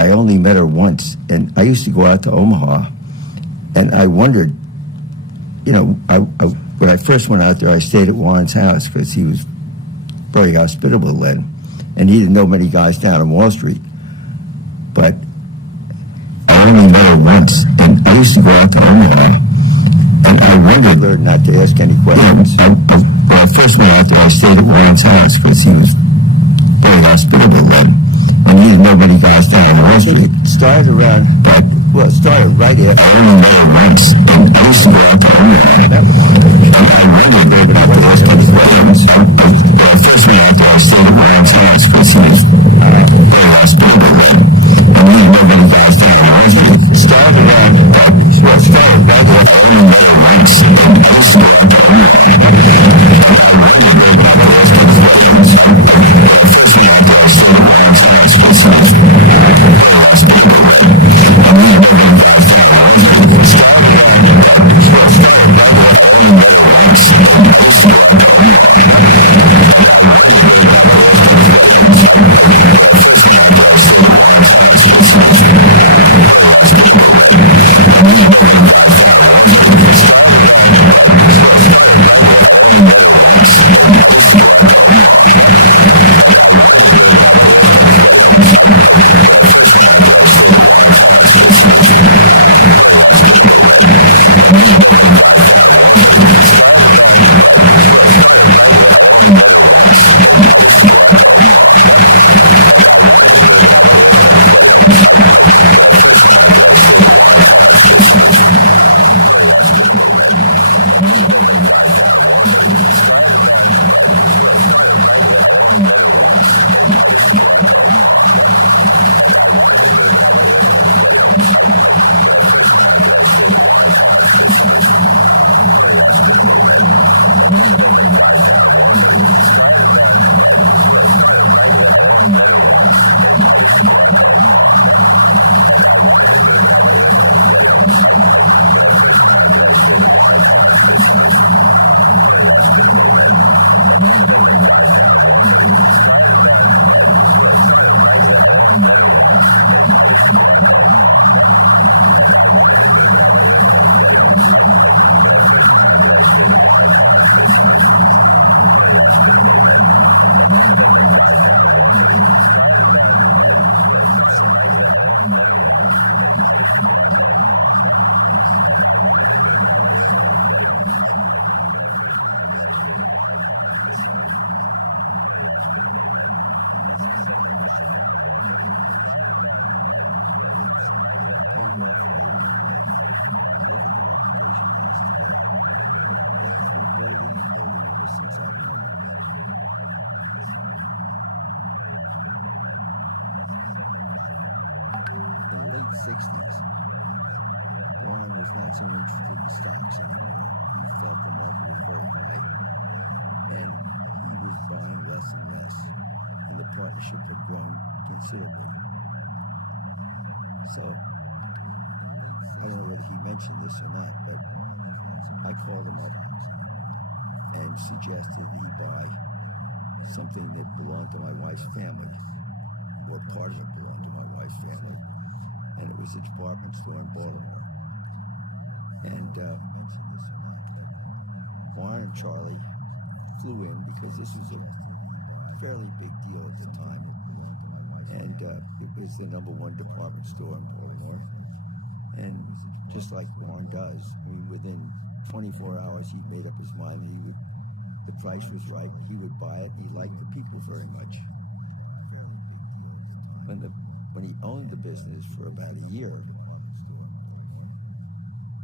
I only met her once, and I used to go out to Omaha, and I wondered, when I first went out there, I stayed at Warren's house because he was very hospitable then, and he didn't know many guys down on Wall Street. But I only met her once, and I used to go out to Omaha, and I wondered, learned not to ask any questions. When I first went out there, I stayed at Warren's house because he was very hospitable then, and he didn't know many guys down on Wall Street. It started around, it started right after. I only met her once, and I used to go out to Omaha. That was one. I wondered not to ask any questions. When I first went out there, I stayed at Warren's house because he was very hospitable then, and he didn't know many guys down on Wall Street. It started around, it started right after. I only met her once, and I used to go out to Omaha. Paid off later in life. And look at the reputation he has today. That's been building and building ever since I've known him. In the late 60s, Warren was not so interested in stocks anymore. He felt the market was very high, and he was buying less and less, and the partnership had grown considerably. So, I don't know whether he mentioned this or not, but I called him up and suggested he buy something that belonged to my wife's family, or part of it belonged to my wife's family, and it was a department store in Baltimore. And Warren and Charlie flew in because this was a fairly big deal at the time, and it was the #1 department store in Baltimore. And just like Warren does, I mean, within 24 hours, he made up his mind that the price was right, he would buy it, and he liked the people very much. When he owned the business for about a year,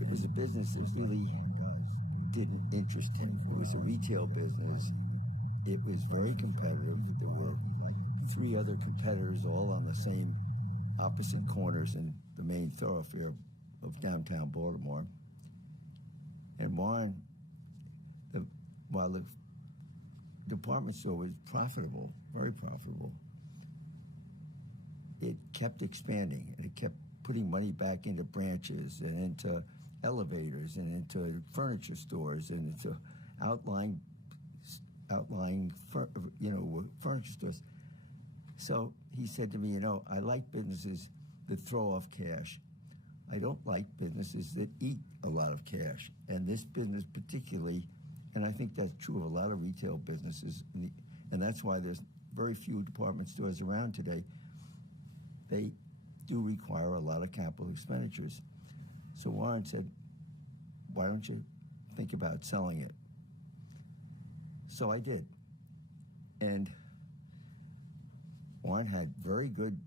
it was a business that really didn't interest him. It was a retail business. It was very competitive. There were 3 other competitors all on the same opposite corners in the main thoroughfare of downtown Baltimore. And Warren, while the department store was profitable, very profitable, it kept expanding, and it kept putting money back into branches and into elevators and into furniture stores and into outlying furniture stores. So he said to me, I like businesses that throw off cash. I don't like businesses that eat a lot of cash. And this business particularly, and I think that's true of a lot of retail businesses, and that's why there's very few department stores around today. They do require a lot of capital expenditures. So Warren said, why don't you think about selling it? So I did. And Warren had very good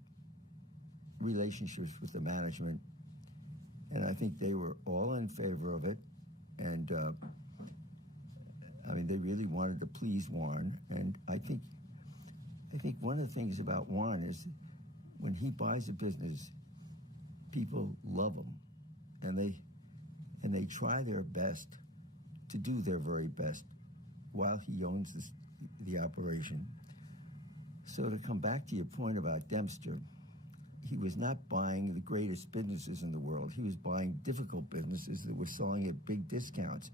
relationships with the management, and I think they were all in favor of it. And I mean, they really wanted to please Warren. And I think one of the things about Warren is when he buys a business, people love him, and they try their best to do their very best while he owns the operation. So to come back to your point about Dempster, he was not buying the greatest businesses in the world. He was buying difficult businesses that were selling at big discounts.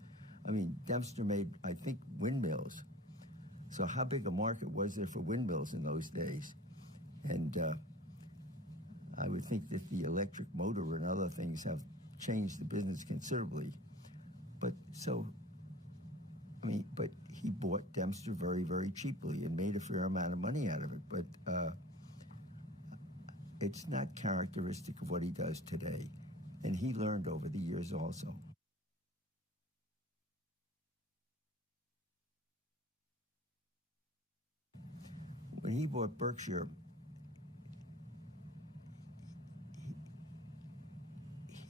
I mean, Dempster made, I think, windmills. So how big a market was there for windmills in those days? And I would think that the electric motor and other things have changed the business considerably. But he bought Dempster very, very cheaply and made a fair amount of money out of it. But it's not characteristic of what he does today. And he learned over the years also. When he bought Berkshire,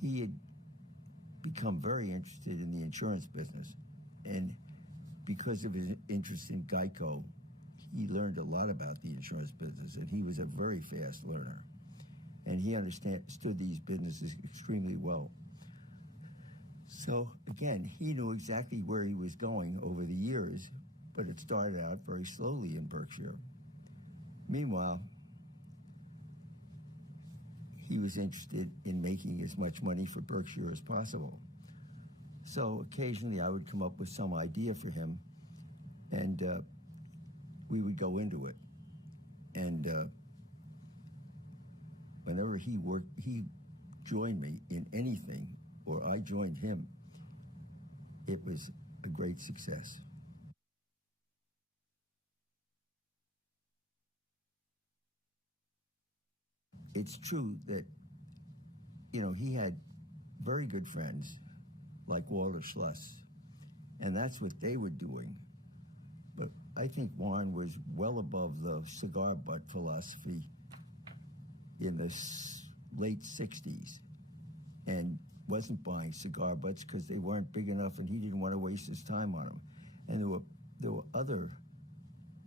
he had become very interested in the insurance business. And because of his interest in Geico, he learned a lot about the insurance business, and he was a very fast learner. And he understood these businesses extremely well. So, again, he knew exactly where he was going over the years, but it started out very slowly in Berkshire. Meanwhile, he was interested in making as much money for Berkshire as possible. So occasionally I would come up with some idea for him, and we would go into it. And whenever he joined me in anything, or I joined him, it was a great success. It's true that, he had very good friends like Walter Schluss, and that's what they were doing. But I think Warren was well above the cigar butt philosophy in the late 60s and wasn't buying cigar butts because they weren't big enough and he didn't want to waste his time on them. And there were other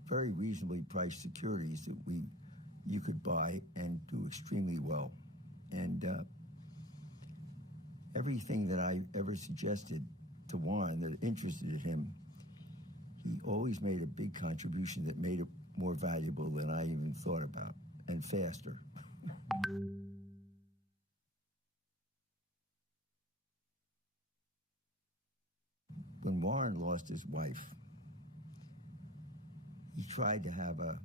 very reasonably priced securities that you could buy and do extremely well. And everything that I ever suggested to Warren that interested him, he always made a big contribution that made it more valuable than I even thought about, and faster. When Warren lost his wife, he tried to have a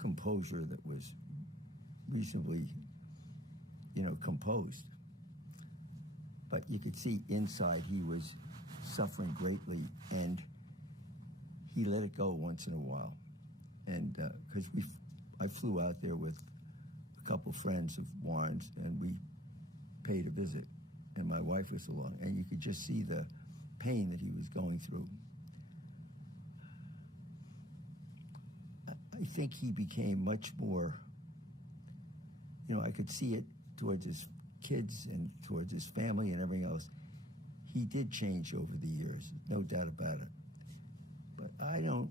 composure that was reasonably, composed. But you could see inside he was suffering greatly, and he let it go once in a while. And because I flew out there with a couple friends of Warren's, and we paid a visit, and my wife was along, and you could just see the pain that he was going through. I think he became much more, I could see it towards his kids and towards his family and everything else. He did change over the years, no doubt about it. But I don't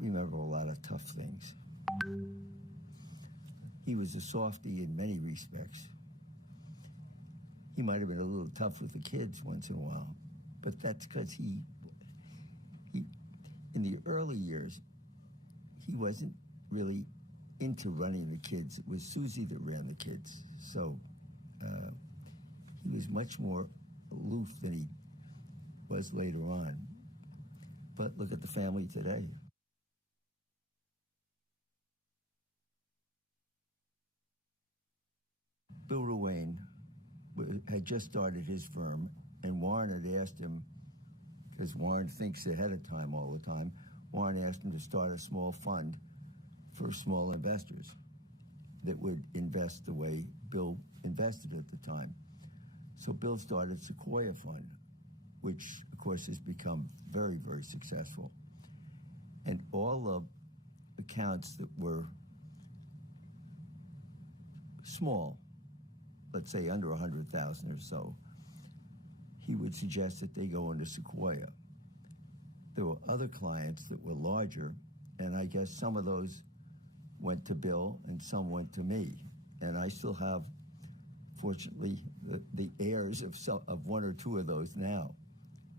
remember a lot of tough things. He was a softie in many respects. He might have been a little tough with the kids once in a while, but that's because he in the early years, he wasn't really into running the kids. It was Susie that ran the kids. So he was much more aloof than he was later on. But look at the family today. Bill Ruane had just started his firm, and Warren had asked him, because Warren thinks ahead of time all the time, Warren asked him to start a small fund for small investors that would invest the way Bill invested at the time. So Bill started Sequoia Fund, which, of course, has become very, very successful. And all the accounts that were small, let's say under 100,000 or so, he would suggest that they go into Sequoia. There were other clients that were larger, and I guess some of those went to Bill and some went to me. And I still have, fortunately, the heirs of one or two of those now.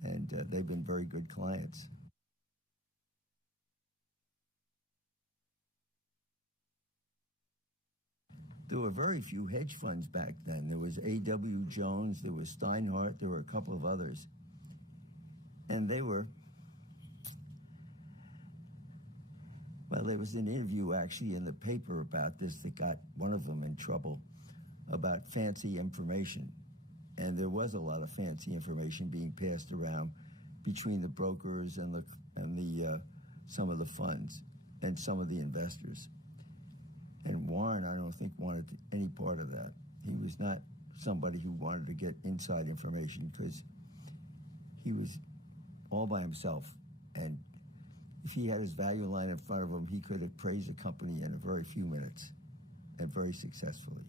And they've been very good clients. There were very few hedge funds back then. There was A.W. Jones, there was Steinhardt, there were a couple of others. And they were, well, there was an interview actually in the paper about this that got one of them in trouble about fancy information. And there was a lot of fancy information being passed around between the brokers and some of the funds and some of the investors. And Warren, I don't think, wanted any part of that. He was not somebody who wanted to get inside information because he was all by himself. And if he had his value line in front of him, he could appraise a company in a very few minutes and very successfully.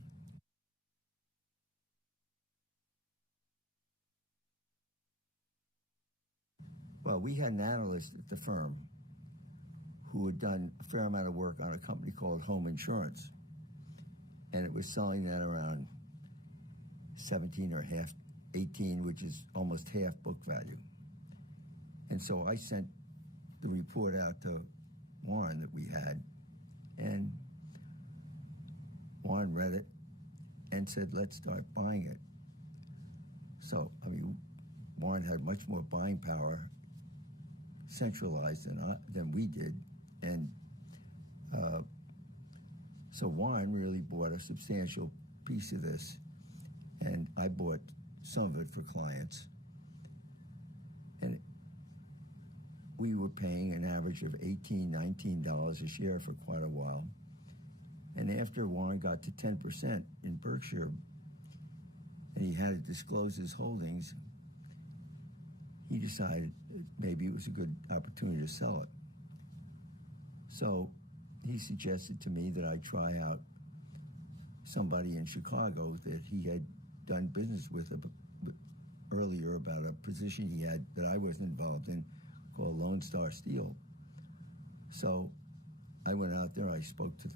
Well, we had an analyst at the firm who had done a fair amount of work on a company called Home Insurance. And it was selling that around 17 or half, 18, which is almost half book value. And so I sent the report out to Warren that we had, and Warren read it and said, let's start buying it. So, I mean, Warren had much more buying power centralized than we did. And so Warren really bought a substantial piece of this, and I bought some of it for clients. And we were paying an average of $18, $19 a share for quite a while. And after Warren got to 10% in Berkshire, and he had to disclose his holdings, he decided maybe it was a good opportunity to sell it. So he suggested to me that I try out somebody in Chicago that he had done business with earlier about a position he had that I wasn't involved in called Lone Star Steel. So I went out there, I spoke to